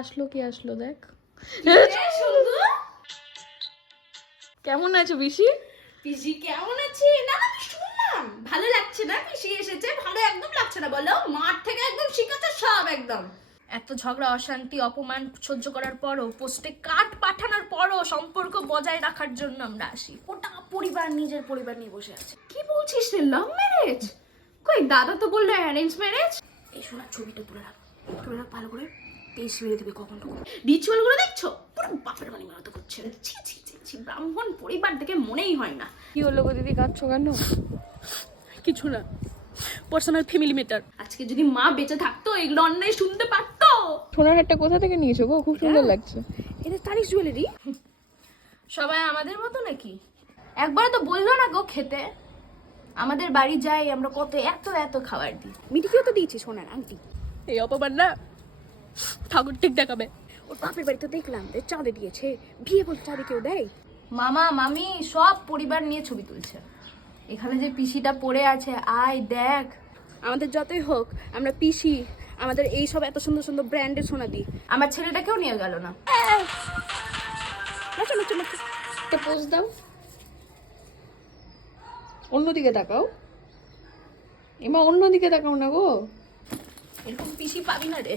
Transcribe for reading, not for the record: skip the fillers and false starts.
আসলো কি আসলো দেখ। কেমন আছো পিসি? পিসি কেমন আছে? না না, আমি শুনলাম ভালো লাগছে না, পিসি এসেছে, ভালো একদম লাগছে না। বলো, মাঠ থেকে একদম শিখাতে সব একদম। এত ঝগড়া অশান্তি অপমান সহ্য করার পরও, পোস্টে কার্ড পাঠানোর পরও সম্পর্ক বজায় রাখার জন্য আমরা আসি। ওটা পরিবার, নিজের পরিবার নিয়ে বসে আছে। কি বলছিস রে? Love marriage? কই, দাদা তো বললো অ্যারেঞ্জ ম্যারেজ। এই শোনা, ছবিটা তুলে রাখ, তুলে রাখ ভালো করে। পেশ মেরে দেবে কখন তখন। রিচুয়াল গুলো দেখছো? পুরো বাপের বাড়ি মতো করছে। ছি ছি ছি ছি, ব্রাহ্মণ পরিবার দেখে মনেই হয় না। কি হলো গো দিদি, কাঁদছো কেন? কিছু না, পার্সোনাল ফ্যামিলি ম্যাটার। আজকে যদি মা বেঁচে থাকতো এগুলো অন্যায় শুনতে পারতো। সোনার হারটা কোথা থেকে নিয়েছো গো? খুব সুন্দর লাগছে। এটা তারিস জুয়েলারি? সবাই আমাদের মতো নাকি? একবার তো বললো না গো খেতে। আমাদের বাড়ি যাই আমরা, কত এত এত খাবার দিই। মিটিকেও তো দিয়েছি সোনার আংটি। এই অপমান না ঠাকুর ঠিক দেখাবে। ওর বাপের বাড়ি তো দেখলাম চাঁদে দিয়েছে। বিয়ে বলতে চাঁদে কেউ দেয়? মামা মামি সব পরিবার নিয়ে ছবি তুলছে। এখানে যে পিসিটা পড়ে আছে, আয় দেখ। আমাদের যতই হোক, আমরা পিসি, আমাদের এই সব এত সুন্দর সুন্দর ব্র্যান্ডের সোনা দিই। আমার ছেলেটাকেও নিয়ে গেল না। নাচো নাচো নাচো। একটা পোজ দাও, অন্যদিকে তাকাও। এমা অন্যদিকে তাকাও না গো, এরকম পিসি পাবি না রে।